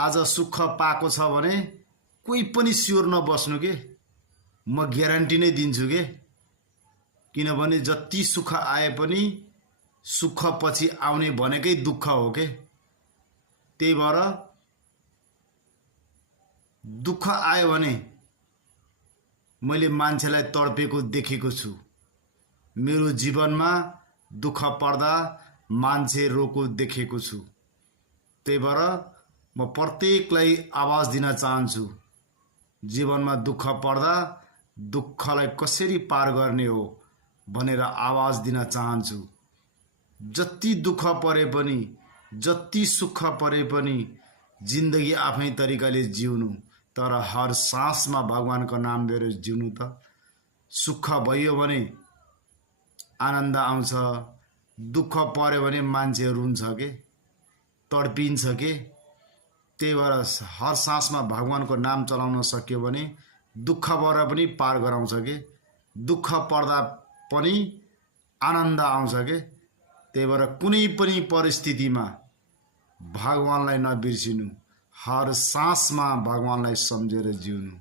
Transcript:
आज सुख पाएको छ भने कोही पनि स्योर नबस्नु के, म ग्यारेन्टी नै दिन्छु के। किनभने जति सुख आए पनि सुख पछि आउने भनेकै दुःख हो के। त्यही भएर दुःख आयो भने मैले मान्छेलाई तडपेको देखेको छु। मेरो जीवनमा दुःख पर्दा मान्छे रोको देखेको छु। त्यही भएर म प्रत्येकलाई आवाज दिन चाहन्छु, जीवनमा दुःख पर्दा दुःखलाई कसरी पार गर्ने हो भनेर आवाज दिन चाहन्छु। जति दुःख परे पनि, जति सुख परे पनि जिन्दगी आफ्नै तरिकाले जिउनु, तर हर सासमा भगवानको नाम लिएर जिउनु। त सुख भयो भने आनन्द आउँछ, दुःख पर्यो भने मान्छे रुन्छ के, तडपिन्छ के। त्यही भएर हर सासमा भगवानको नाम चलाउन सक्यो भने दुःखबाट पनि पार गराउँछ के, दुःख पर्दा पनि आनन्द आउँछ के। त्यही भएर कुनै पनि परिस्थितिमा भगवानलाई नबिर्सिनु, हर सासमा भगवानलाई सम्झेर जिउनु।